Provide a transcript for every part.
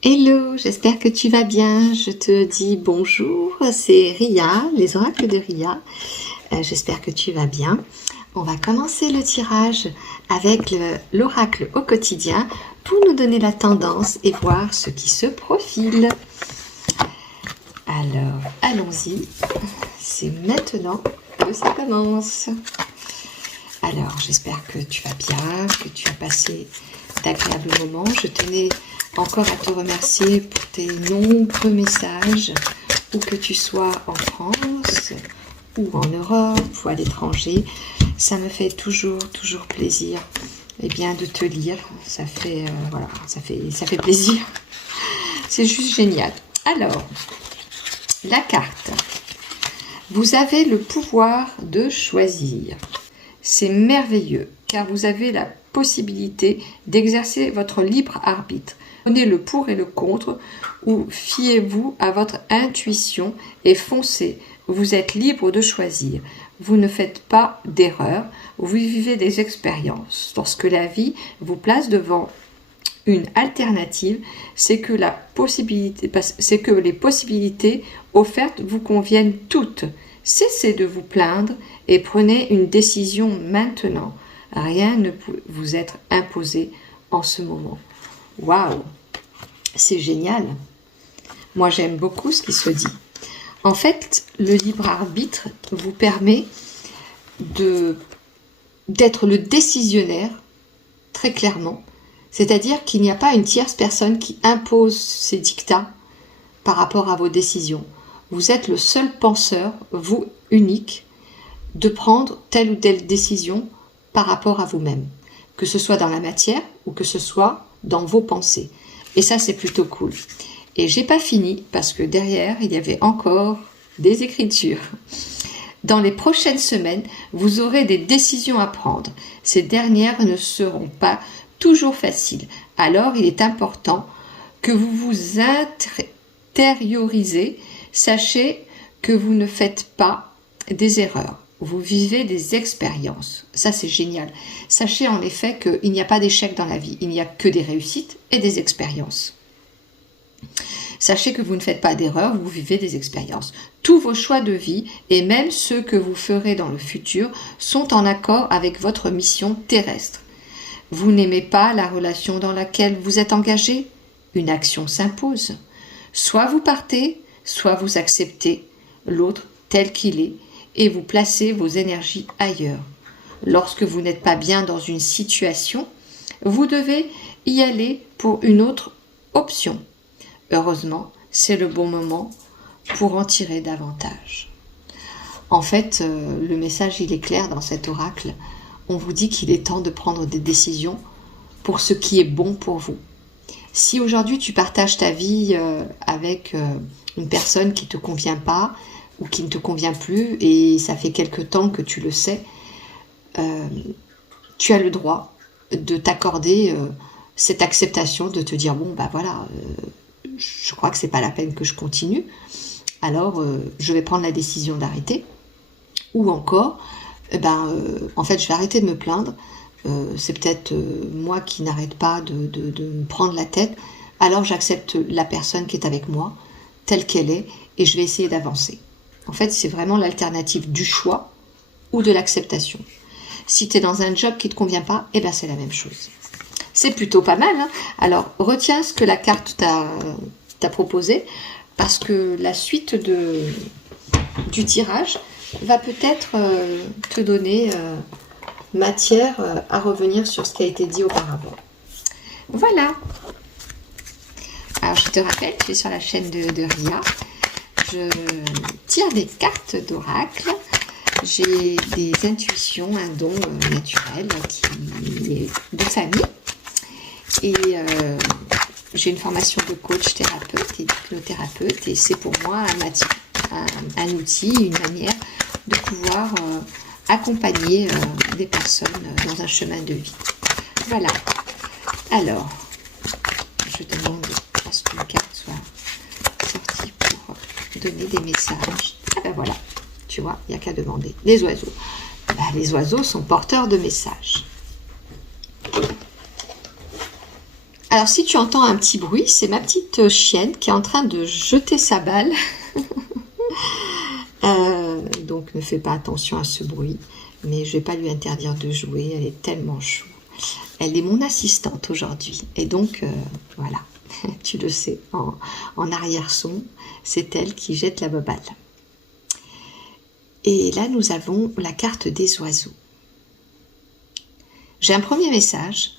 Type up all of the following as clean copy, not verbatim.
Hello, j'espère que tu vas bien. Je te dis bonjour, c'est Ria, les oracles de Ria. J'espère que tu vas bien. On va commencer le tirage avec l'oracle au quotidien pour nous donner la tendance et voir ce qui se profile. Alors, allons-y. C'est maintenant que ça commence. Alors, j'espère que tu vas bien, que tu as passé d'agréables moments. Je tenais encore à te remercier pour tes nombreux messages, où que tu sois en France, ou en Europe, ou à l'étranger. Ça me fait toujours plaisir de te lire. Ça fait, ça fait plaisir. C'est juste génial. Alors, la carte. Vous avez le pouvoir de choisir. C'est merveilleux, car vous avez la possibilité d'exercer votre libre arbitre. Prenez le pour et le contre, ou fiez-vous à votre intuition et foncez. Vous êtes libre de choisir. Vous ne faites pas d'erreur. Vous vivez des expériences. Lorsque la vie vous place devant une alternative, c'est que les possibilités offertes vous conviennent toutes. Cessez de vous plaindre et prenez une décision maintenant. Rien ne peut vous être imposé en ce moment. Waouh, c'est génial. Moi, j'aime beaucoup ce qui se dit. En fait, le libre arbitre vous permet d'être le décisionnaire, très clairement. C'est-à-dire qu'il n'y a pas une tierce personne qui impose ses dictats par rapport à vos décisions. Vous êtes le seul penseur, vous, unique, de prendre telle ou telle décision par rapport à vous-même. Que ce soit dans la matière ou que ce soit dans vos pensées. Et ça, c'est plutôt cool. Et j'ai pas fini parce que derrière, il y avait encore des écritures. Dans les prochaines semaines, vous aurez des décisions à prendre. Ces dernières ne seront pas toujours faciles. Alors, il est important que vous vous intériorisez. Sachez que vous ne faites pas des erreurs. Vous vivez des expériences. Ça, c'est génial. Sachez en effet qu'il n'y a pas d'échec dans la vie. Il n'y a que des réussites et des expériences. Sachez que vous ne faites pas d'erreurs, vous vivez des expériences. Tous vos choix de vie, et même ceux que vous ferez dans le futur, sont en accord avec votre mission terrestre. Vous n'aimez pas la relation dans laquelle vous êtes engagé? Une action s'impose. Soit vous partez, soit vous acceptez l'autre tel qu'il est, et vous placez vos énergies ailleurs. Lorsque vous n'êtes pas bien dans une situation, vous devez y aller pour une autre option. Heureusement, c'est le bon moment pour en tirer davantage. En fait, le message, il est clair dans cet oracle. On vous dit qu'il est temps de prendre des décisions pour ce qui est bon pour vous. Si aujourd'hui tu partages ta vie avec une personne qui ne te convient pas ou qui ne te convient plus, et ça fait quelque temps que tu le sais, tu as le droit de t'accorder cette acceptation, de te dire bon bah voilà, je crois que c'est pas la peine que je continue, alors je vais prendre la décision d'arrêter, ou encore en fait je vais arrêter de me plaindre, c'est peut-être moi qui n'arrête pas de me prendre la tête, alors j'accepte la personne qui est avec moi telle qu'elle est et je vais essayer d'avancer. En fait, c'est vraiment l'alternative du choix ou de l'acceptation. Si tu es dans un job qui ne te convient pas, c'est la même chose. C'est plutôt pas mal, hein. Alors, retiens ce que la carte t'a proposé, parce que la suite du tirage va peut-être te donner matière à revenir sur ce qui a été dit auparavant. Voilà. Alors, je te rappelle, tu es sur la chaîne de Ria. Je tire des cartes d'oracle. J'ai des intuitions, un don naturel qui est de famille. Et j'ai une formation de coach thérapeute et d'hypnothérapeute. Et c'est pour moi un outil, une manière de pouvoir accompagner des personnes dans un chemin de vie. Voilà. Alors, je demande à ce qu'une carte soit sortie pour donner des messages. Ah ben voilà, tu vois, il n'y a qu'à demander. Les oiseaux. Les oiseaux sont porteurs de messages. Alors si tu entends un petit bruit, c'est ma petite chienne qui est en train de jeter sa balle. Donc ne fais pas attention à ce bruit, mais je vais pas lui interdire de jouer, elle est tellement chou. Elle est mon assistante aujourd'hui, et donc voilà, tu le sais, en arrière-son, c'est elle qui jette la balle. Et là nous avons la carte des oiseaux. J'ai un premier message,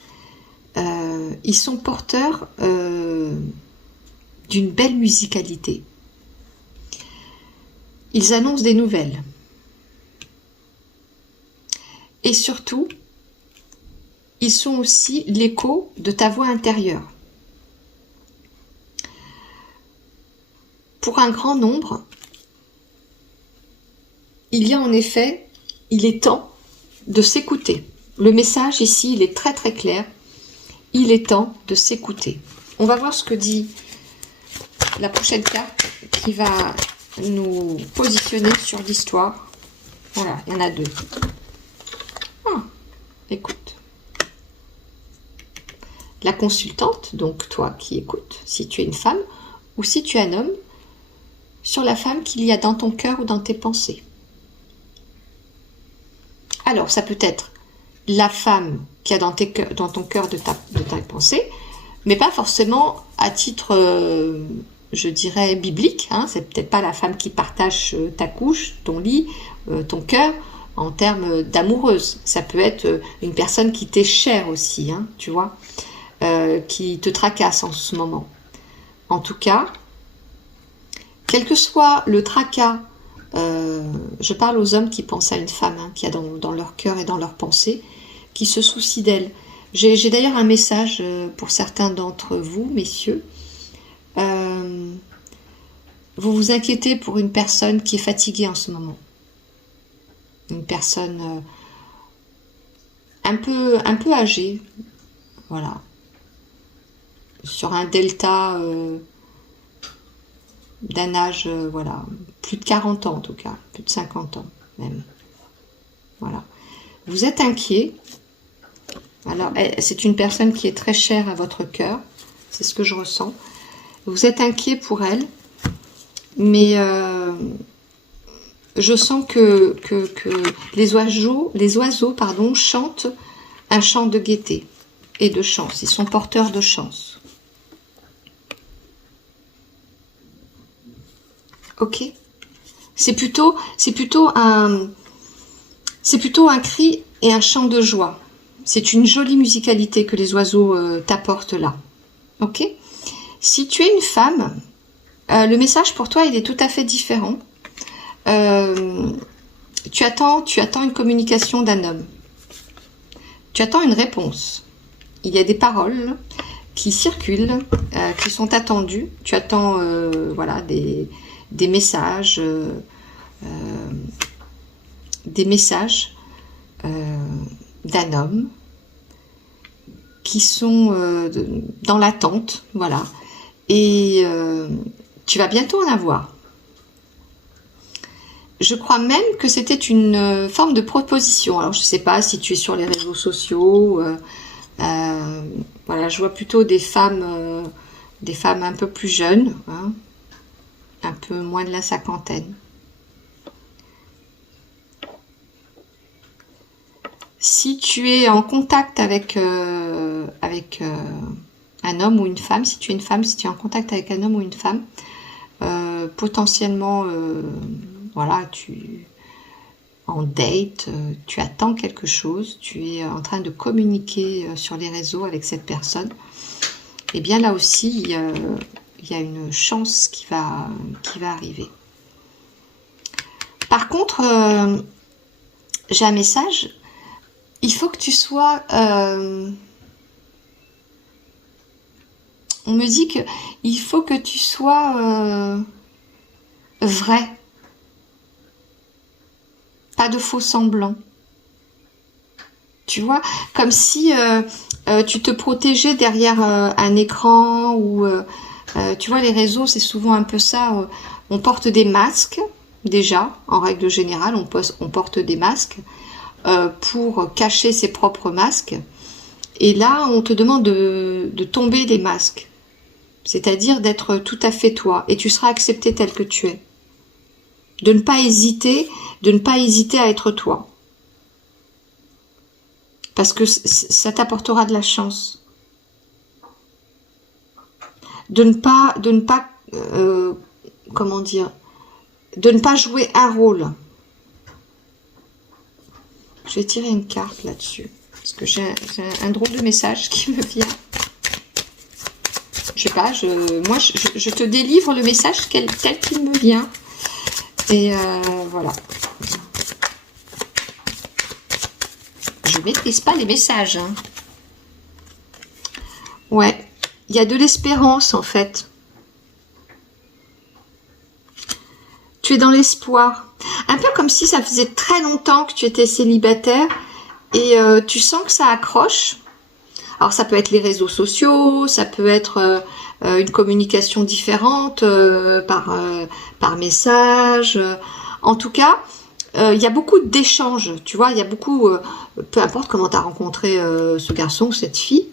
ils sont porteurs d'une belle musicalité. Ils annoncent des nouvelles. Et surtout, ils sont aussi l'écho de ta voix intérieure. Pour un grand nombre, il y a en effet, il est temps de s'écouter. Le message ici, il est très très clair. Il est temps de s'écouter. On va voir ce que dit la prochaine carte qui va nous positionner sur l'histoire. Voilà, il y en a deux. Ah, écoute. La consultante, donc toi qui écoutes, si tu es une femme ou si tu es un homme, sur la femme qu'il y a dans ton cœur ou dans tes pensées. Alors, ça peut être la femme qui a dans ton cœur de ta pensée, mais pas forcément à titre, je dirais, biblique. Hein. C'est peut-être pas la femme qui partage ta couche, ton lit, ton cœur, en termes d'amoureuse. Ça peut être une personne qui t'est chère aussi, hein, tu vois, qui te tracasse en ce moment. En tout cas, quel que soit le tracas, je parle aux hommes qui pensent à une femme, hein, qui a dans leur cœur et dans leur pensée, qui se soucient d'elle. J'ai d'ailleurs un message pour certains d'entre vous, messieurs. Vous vous inquiétez pour une personne qui est fatiguée en ce moment. Une personne un peu âgée, voilà. Sur un delta d'un âge, voilà, plus de 40 ans en tout cas, plus de 50 ans même. Voilà. Vous êtes inquiet. Alors, c'est une personne qui est très chère à votre cœur, c'est ce que je ressens. Vous êtes inquiet pour elle, mais je sens que les oiseaux, pardon, chantent un chant de gaieté et de chance. Ils sont porteurs de chance. Ok. C'est plutôt un cri et un chant de joie. C'est une jolie musicalité que les oiseaux t'apportent là. Ok. Si tu es une femme, le message pour toi, il est tout à fait différent. Tu attends une communication d'un homme. Tu attends une réponse. Il y a des paroles qui circulent, qui sont attendues. Tu attends voilà, des messages, d'un homme qui sont dans l'attente, voilà. Et tu vas bientôt en avoir. Je crois même que c'était une forme de proposition. Alors, je ne sais pas si tu es sur les réseaux sociaux. Voilà, je vois plutôt des femmes un peu plus jeunes, hein, un peu moins de la cinquantaine. Si tu es en contact avec un homme ou une femme, si tu es une femme, si tu es en contact avec un homme ou une femme, potentiellement, voilà, en date, tu attends quelque chose, tu es en train de communiquer sur les réseaux avec cette personne, et bien là aussi, il y a une chance qui va arriver. Par contre, j'ai un message. Il faut que tu sois... on me dit que il faut que tu sois vrai. Pas de faux semblants. Tu vois, comme si tu te protégeais derrière un écran ou... tu vois, les réseaux, c'est souvent un peu ça. On porte des masques, déjà, en règle générale, on porte des masques. Pour cacher ses propres masques Et là, on te demande de tomber les masques. C'est-à-dire d'être tout à fait toi. Et tu seras accepté tel que tu es. De ne pas hésiter à être toi. Parce que ça t'apportera de la chance. De ne pas, comment dire, de ne pas jouer un rôle. Je vais tirer une carte là-dessus. Parce que j'ai un drôle de message qui me vient. Je sais pas, moi je te délivre le message tel qu'il me vient. Et voilà. Je ne maîtrise pas les messages. Hein. Ouais, il y a de l'espérance en fait. Tu es dans l'espoir. Un peu comme si ça faisait très longtemps que tu étais célibataire et tu sens que ça accroche. Alors ça peut être les réseaux sociaux, ça peut être une communication différente par message. En tout cas, il y a beaucoup d'échanges, tu vois, il y a beaucoup, peu importe comment tu as rencontré ce garçon ou cette fille,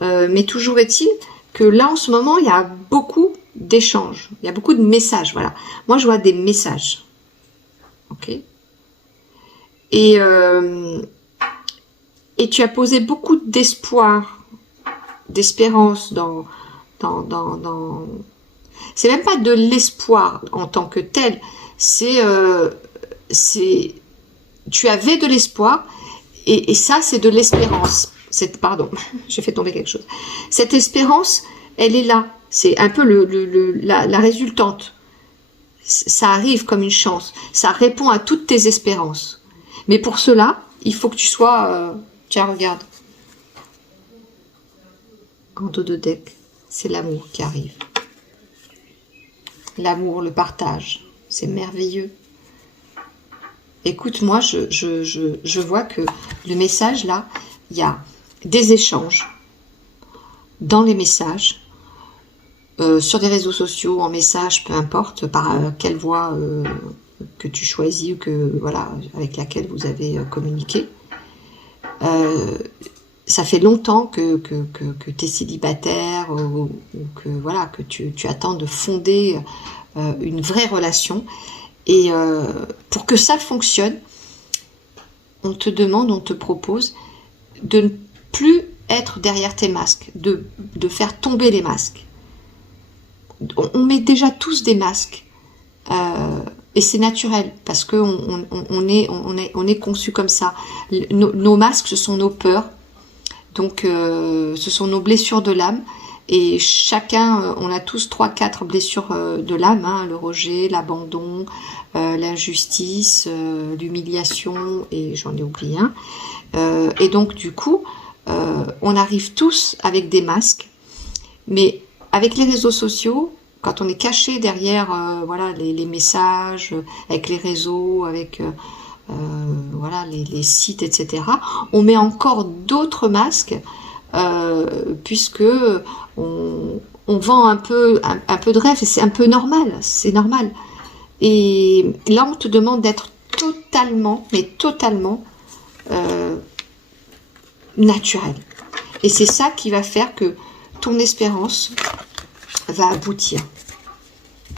mais toujours est-il que là en ce moment, il y a beaucoup d'échanges, il y a beaucoup de messages, voilà. Moi je vois des messages, ok. Et tu as posé beaucoup d'espoir, d'espérance dans... C'est même pas de l'espoir en tant que tel, tu avais de l'espoir et ça c'est de l'espérance. Pardon, j'ai fait tomber quelque chose. Cette espérance, elle est là. C'est un peu la résultante. Ça arrive comme une chance. Ça répond à toutes tes espérances. Mais pour cela, il faut que tu sois... tiens, regarde. En dos de deck, c'est l'amour qui arrive. L'amour, le partage. C'est merveilleux. Écoute, moi, je vois que le message, là, il y a des échanges dans les messages, sur des réseaux sociaux, en message, peu importe, par quelle voie que tu choisis ou que, voilà, avec laquelle vous avez communiqué. Ça fait longtemps que tu es célibataire ou que, voilà, que tu attends de fonder une vraie relation. Et pour que ça fonctionne, on te demande, on te propose de ne plus être derrière tes masques, de faire tomber les masques. On met déjà tous des masques et c'est naturel parce que on est conçu comme ça. Nos masques, ce sont nos peurs, donc ce sont nos blessures de l'âme. Et chacun, on a tous 3-4 blessures de l'âme, hein, le rejet, l'abandon, l'injustice, l'humiliation, et j'en ai oublié un. Et donc du coup, on arrive tous avec des masques, mais avec les réseaux sociaux, quand on est caché derrière voilà, les messages, avec les réseaux, avec voilà, les sites, etc., on met encore d'autres masques, puisque on vend un peu de rêve, et c'est un peu normal, c'est normal. Et là, on te demande d'être totalement, mais totalement naturel. Et c'est ça qui va faire que ton espérance va aboutir.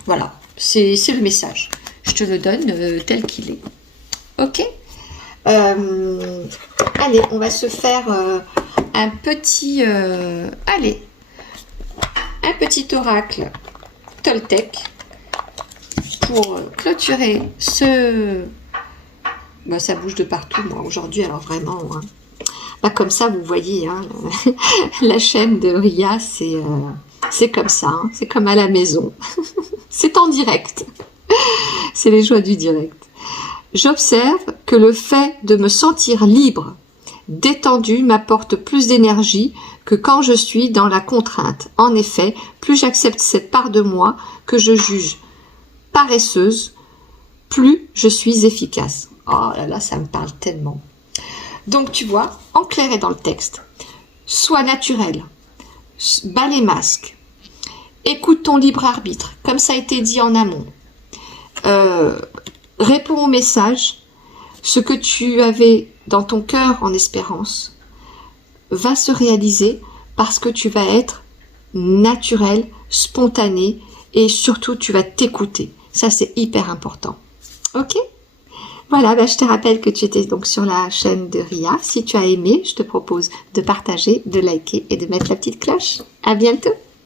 Voilà, c'est le message. Je te le donne tel qu'il est. Ok. Allez, on va se faire un petit... allez, un petit oracle Toltec pour clôturer ce... Bah, ça bouge de partout, moi, aujourd'hui, alors vraiment... Hein. Bah, comme ça, vous voyez, hein, la chaîne de Ria, c'est comme ça, hein, c'est comme à la maison. C'est en direct. C'est les joies du direct. J'observe que le fait de me sentir libre, détendu, m'apporte plus d'énergie que quand je suis dans la contrainte. En effet, plus j'accepte cette part de moi que je juge paresseuse, plus je suis efficace. Oh là là, ça me parle tellement. Donc tu vois, en clair et dans le texte, sois naturel, bats les masques, écoute ton libre arbitre, comme ça a été dit en amont, réponds au message, ce que tu avais dans ton cœur en espérance, va se réaliser parce que tu vas être naturel, spontané et surtout tu vas t'écouter. Ça, c'est hyper important. Ok? Voilà, je te rappelle que tu étais donc sur la chaîne de Ria. Si tu as aimé, je te propose de partager, de liker et de mettre la petite cloche. À bientôt!